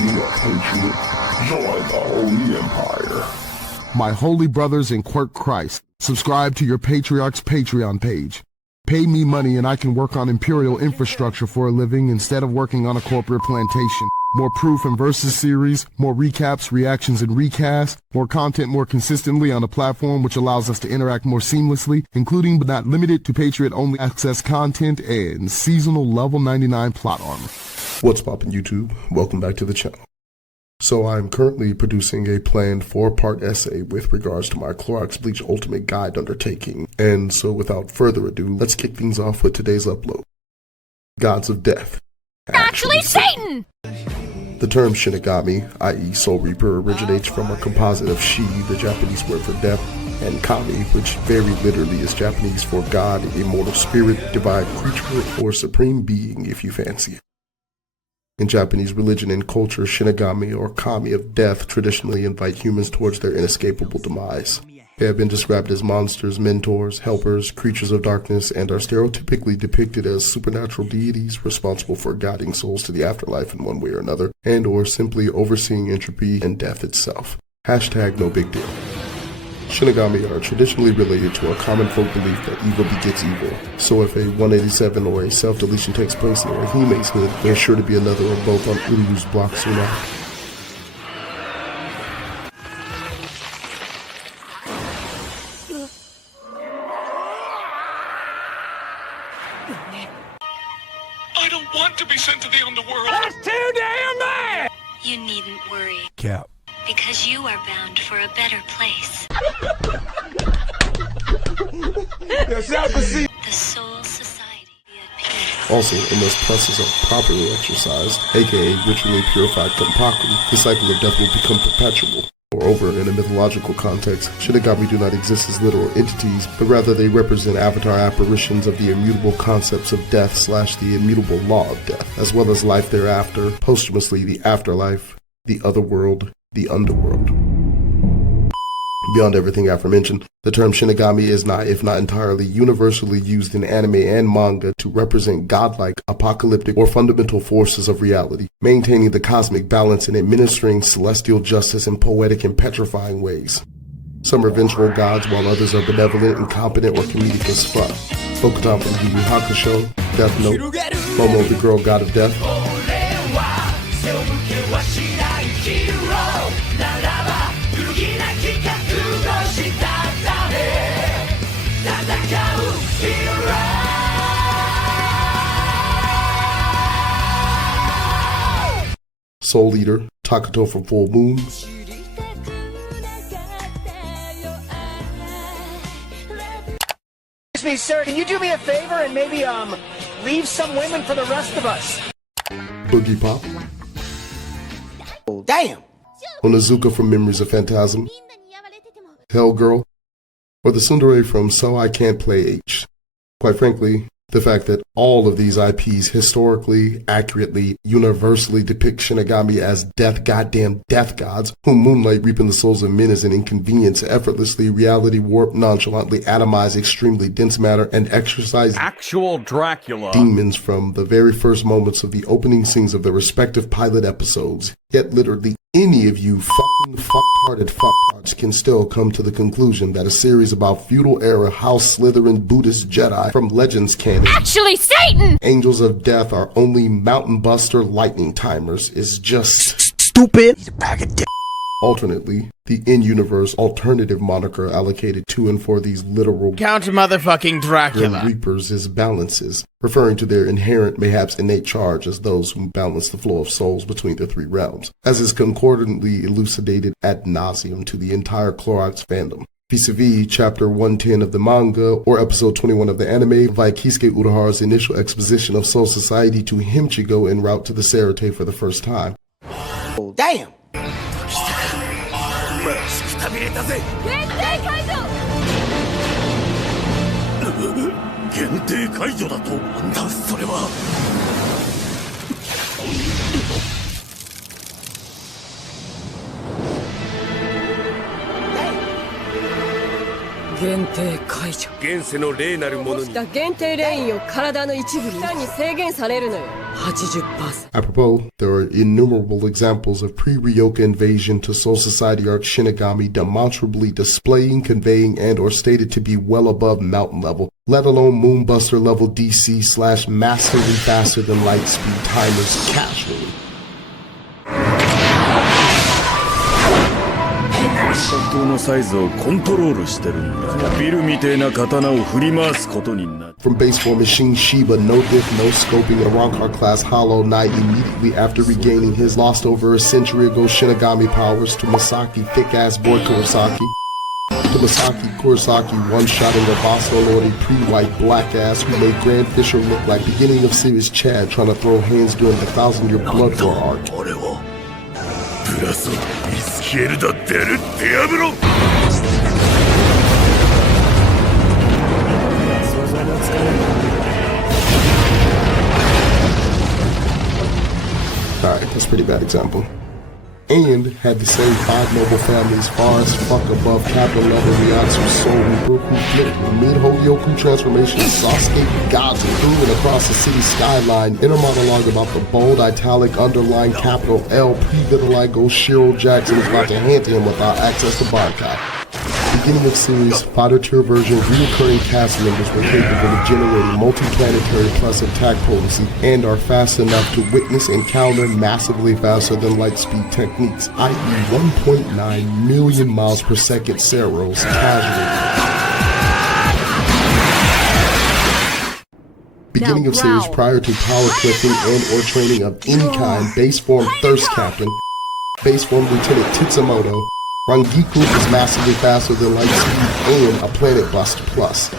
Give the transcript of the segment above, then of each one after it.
Be a patriot. Join the Holy Empire. My holy brothers in Quirk Christ, subscribe to your Patriarch's Patreon page. Pay me money and I can work on imperial infrastructure for a living instead of working on a corporate plantation. More proof and versus series, more recaps, reactions, and recasts, more content more consistently on a platform which allows us to interact more seamlessly, including but not limited to Patriot-only access content and seasonal level 99 plot armor. What's poppin' YouTube? Welcome back to the channel. So I'm currently producing a planned 4-part essay with regards to my Clorox Bleach Ultimate Guide undertaking, and so without further ado, let's kick things off with today's upload. Gods of Death. Actually Satan! The term Shinigami, i.e. Soul Reaper, originates from a composite of Shi, the Japanese word for death, and Kami, which very literally is Japanese for God, immortal spirit, divine creature, or supreme being if you fancy it. In Japanese religion and culture, Shinigami or Kami of death traditionally invite humans towards their inescapable demise. They have been described as monsters, mentors, helpers, creatures of darkness, and are stereotypically depicted as supernatural deities responsible for guiding souls to the afterlife in one way or another, and or simply overseeing entropy and death itself. Hashtag no big deal. Shinigami are traditionally related to a common folk belief that evil begets evil, so if a 187 or a self-deletion takes place near a Hime's hood, there's sure to be another or both on Uru's block soon after. I don't want to be sent to the underworld. That's too damn bad! You needn't worry, Cap. because you are bound for a better place. The Soul Society at peace. Also, unless pluses are properly exercised, aka ritually purified Kampaku, the cycle of death will become perpetual. Moreover, in a mythological context, Shinigami do not exist as literal entities, but rather they represent avatar apparitions of the immutable concepts of death / the immutable law of death, as well as life thereafter, posthumously the afterlife, the otherworld, the underworld. Beyond everything aforementioned, the term Shinigami is not, if not entirely, universally used in anime and manga to represent godlike, apocalyptic, or fundamental forces of reality, maintaining the cosmic balance and administering celestial justice in poetic and petrifying ways. Some are vengeful gods, while others are benevolent, incompetent, or comedic as fuck. Bokutan from Yu Yu Hakusho, Death Note, Momo the Girl God of Death, Soul Eater, Takato from Full Moon, Excuse me, sir, can you do me a favor and maybe, leave some women for the rest of us? Boogie Pop, Damn! Onizuka from Memories of Phantasm, Hell Girl, or the tsundere from So I Can't Play H. Quite frankly, the fact that all of these IPs historically, accurately, universally depict Shinigami as goddamn death gods, who moonlight reaping the souls of men as an inconvenience, effortlessly reality warp, nonchalantly atomize extremely dense matter, and exercise actual Dracula demons from the very first moments of the opening scenes of the respective pilot episodes. Yet literally any of you fucking fuck-hearted fucktards can still come to the conclusion that a series about feudal era House Slytherin Buddhist Jedi from Legends canon, Actually Satan! Angels of Death are only Mountain Buster lightning timers is just Stupid! He's a bag of dick. Alternately, the in-universe alternative moniker allocated to and for these literal Count motherfucking Dracula. Grim Reapers is balances, referring to their inherent, mayhaps innate charge as those who balance the flow of souls between the three realms, as is concordantly elucidated ad nauseum to the entire Clorox fandom. Vis-a-vis Chapter 110 of the manga, or Episode 21 of the anime, via Kisuke Urahara's initial exposition of Soul Society to Himchigo en route to the Serite for the first time. Damn! くたびれたぜ。限定解除だと。なんだそれは。限定解除。現世の霊なるものに。限定レインを体の一部にさらに制限されるのよ。Apropos, there are innumerable examples of pre-Ryoka invasion to Soul Society arc Shinigami demonstrably displaying, conveying, and or stated to be well above mountain level, let alone Moonbuster level DC / massively faster than light speed timers casually. 本当のサイズをコントロールしてるんだ。ビルみてえな刀を振り回すことになる。 From base form Machine Shiba, no diff, no scoping in a Rancor class Hollow Knight immediately after regaining his lost over a century ago Shinigami powers to Masaki thick-ass boy Kurosaki. To Masaki Kurosaki one-shotting a boss lord pre-white black ass who made Grand Fisher look like beginning of series Chad trying to throw hands during the 1,000-year Blood War arc. 俺をプラスミスケールだってやるってやめろ。 Alright, that's a pretty bad example. And had the same 5 noble families far as fuck above capital level Ryatsu Soul Reaper who flipped mid-Hogyoku transformation Sasuke gods and threw it across the city skyline. Inner monologue about the bold italic underline capital L pre-vitiligo Shiro Jackson is about to hand to him without access to Bankai. Beginning of series, fodder tier version, reoccurring cast members were capable of generating multi-planetary plus attack potency and are fast enough to witness and counter massively faster than light speed techniques, i.e. 1.9 million miles per second Ceros casually. Beginning of series prior to power clipping and or training of any kind, base form Thirst Captain, base form Lieutenant Titsumoto, Rangiku is massively faster than light speed and a planet bust plus.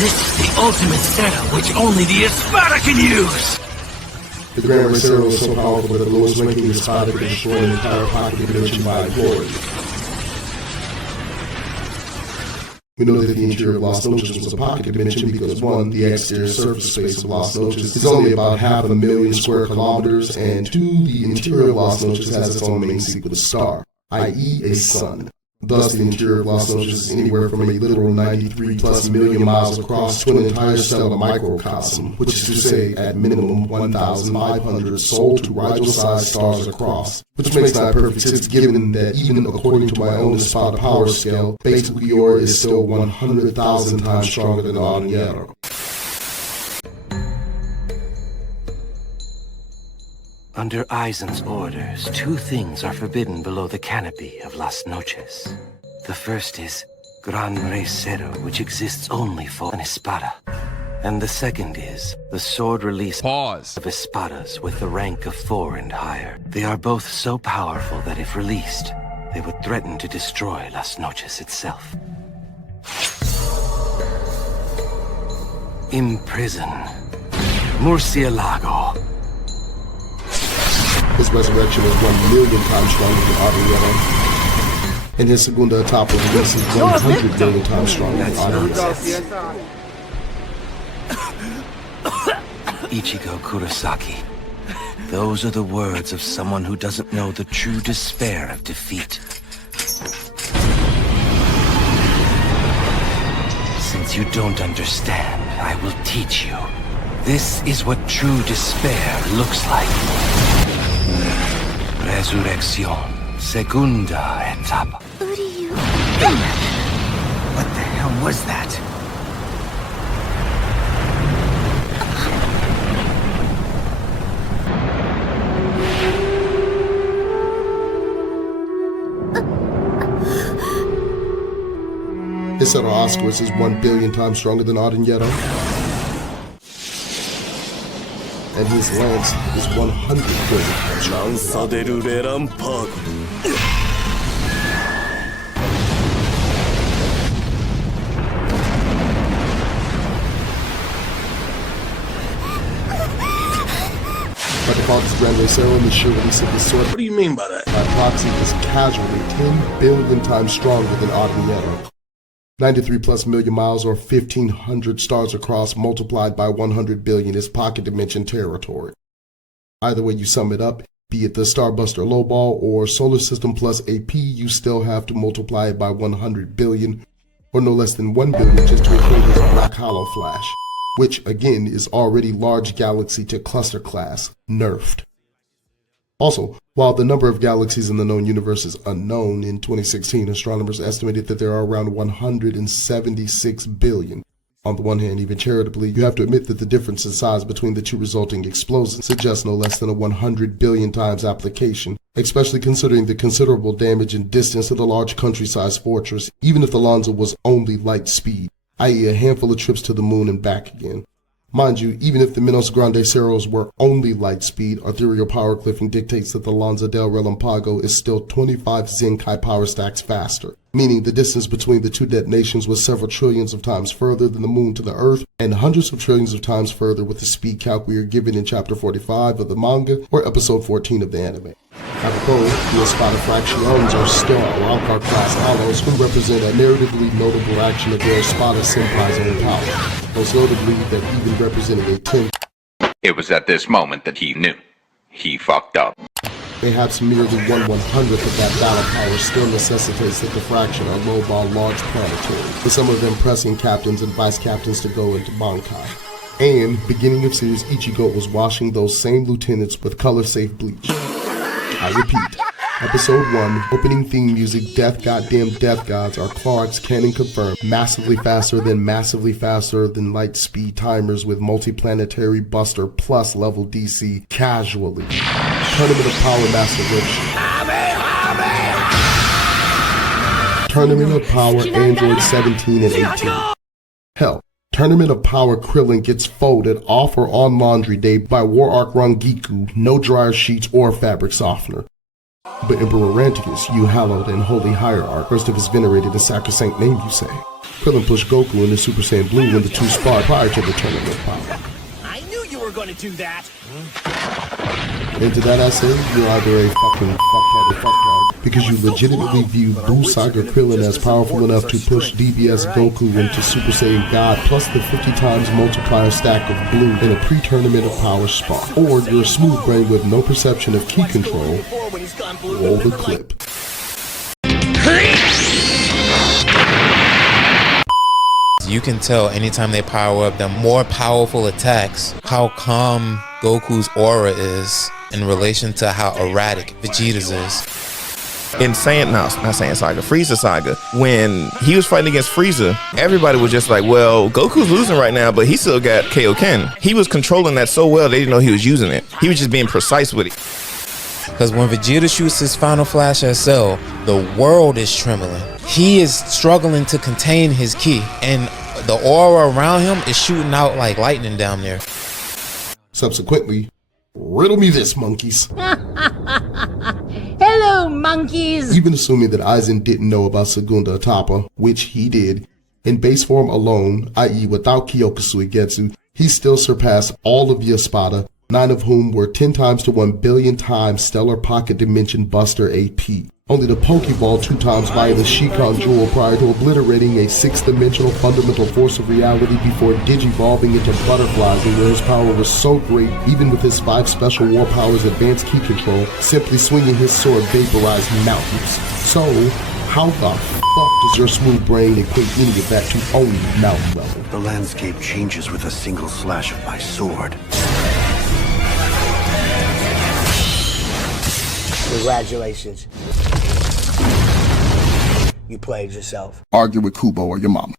This is the ultimate setup which only the Espada can use! The Grand Zero is so powerful that the lowest ranking Espada could destroy an entire pocket dimension by glory. We know that the interior of Las Noches was a pocket dimension because 1, the exterior surface space of Las Noches is only about 500,000 square kilometers, and 2, the interior of Las Noches has its own main sequence star, i.e. a sun. Thus, the interior of Las Noches is anywhere from a literal 93 plus million miles across to an entire stellar microcosm, which is to say, at minimum 1,500 soul to Rigel-sized stars across, which makes not perfect sense given that even according to my own Espada power scale, basic Leor is still 100,000 times stronger than Arniero. Under Aizen's orders, 2 things are forbidden below the canopy of Las Noches. The first is Gran Recero, which exists only for an Espada. And the second is the sword release of Espadas with the rank of 4 and higher. They are both so powerful that if released, they would threaten to destroy Las Noches itself. Imprison Murcielago. His resurrection is 1 million times stronger than Arniero, and his Segunda Etapa release is 100 million times stronger than Arniero. Ichigo Kurosaki. Those are the words of someone who doesn't know the true despair of defeat. Since you don't understand, I will teach you. This is what true despair looks like. Resurrección, segunda etapa. What the hell was that? His set of Oscars is 1 billion times stronger than Arniero. And his lance is 100 billion times stronger than Arniero. By default, this Grand Recero and the sheer release of the sword. What do you mean by that? By proxy, is casually 10 billion times stronger than Arniero. 93 plus million miles or 1,500 stars across multiplied by 100 billion is pocket dimension territory. Either way you sum it up, Be it the Starbuster Lowball or Solar System plus AP, you still have to multiply it by 100 billion, or no less than 1 billion just to equate his Black Hollow Flash, which again is already large galaxy to cluster class, nerfed. Also, while the number of galaxies in the known universe is unknown, in 2016 astronomers estimated that there are around 176 billion. On the one hand, even charitably, you have to admit that the difference in size between the two resulting explosions suggests no less than a 100 billion times application, especially considering the considerable damage and distance of the large country-sized fortress, even if the Lonza was only light speed, i.e. a handful of trips to the moon and back again. Mind you, even if the Minos Grande Ceros were only light speed, arterial power cliffing dictates that the Lonza del Relampago is still 25 Zenkai power stacks faster, meaning the distance between the two detonations was several trillions of times further than the moon to the Earth, and hundreds of trillions of times further with the speed calc we are given in chapter 45 of the manga or episode 14 of the anime. Apropos, the Espada Fractions are still Wildcard class hollows who represent a narratively notable action of their Espada Senpai's own power, most notably that even representing a 10th. It was at this moment that he knew. He fucked up. Perhaps merely 1/100th of that battle power still necessitates that the fraction are low-ball large planetary, with some of them pressing captains and vice captains to go into Bankai. And, beginning of series, Ichigo was washing those same lieutenants with color-safe bleach. I repeat, Episode 1, opening theme music, Death Goddamn Death Gods are Clorox Canon confirmed, massively faster than light speed timers with multi-planetary buster plus level DC casually. Tournament of Power Master Roshi. Tournament of Power Android 17 and 18. Hell, Tournament of Power Krillin gets folded off or on laundry day by War Arc Rangiku, no dryer sheets or fabric softener. But Emperor Ranticus, you hallowed and holy hierarch, first of his venerated and sacrosanct name you say. Krillin pushed Goku into Super Saiyan Blue when the two sparred prior to the Tournament of Power. I knew you were going to do that. And to that I say, you're either a fucking fucktard or fucktard, because you legitimately view Buu Saga Krillin as powerful enough to push DBS Goku into Super Saiyan God plus the 50 times multiplier stack of blue in a pre-tournament of power spot. Or you're a smooth brain with no perception of key control. Roll the clip. You can tell anytime they power up, the more powerful attacks, how calm Goku's aura is in relation to how erratic Vegeta's is. In Saiyan, no, not Saiyan Saga, Frieza Saga, when he was fighting against Frieza, everybody was just like, well, Goku's losing right now, but he still got Kaioken. He was controlling that so well, they didn't know he was using it. He was just being precise with it. Because when Vegeta shoots his final flash at Cell, the world is trembling. He is struggling to contain his ki, and the aura around him is shooting out like lightning down there. Subsequently, riddle me this, monkeys. Hello, monkeys! Even assuming that Aizen didn't know about Segunda Etapa, which he did, in base form alone, i.e. without Kyoka Suigetsu, he still surpassed all of the Espada, 9 of whom were 10 times to 1 billion times Stellar Pocket Dimension Buster AP. Only the Pokeball 2 times via the Shikon Jewel prior to obliterating a 6th-dimensional fundamental force of reality before digivolving into butterflies, and where his power was so great, even with his 5 special war powers advanced key control, simply swinging his sword vaporized mountains. So, how the fuck does your smooth brain equate any of that to only mountain level? The landscape changes with a single slash of my sword. Congratulations. You played yourself. Argue with Kubo or your mama.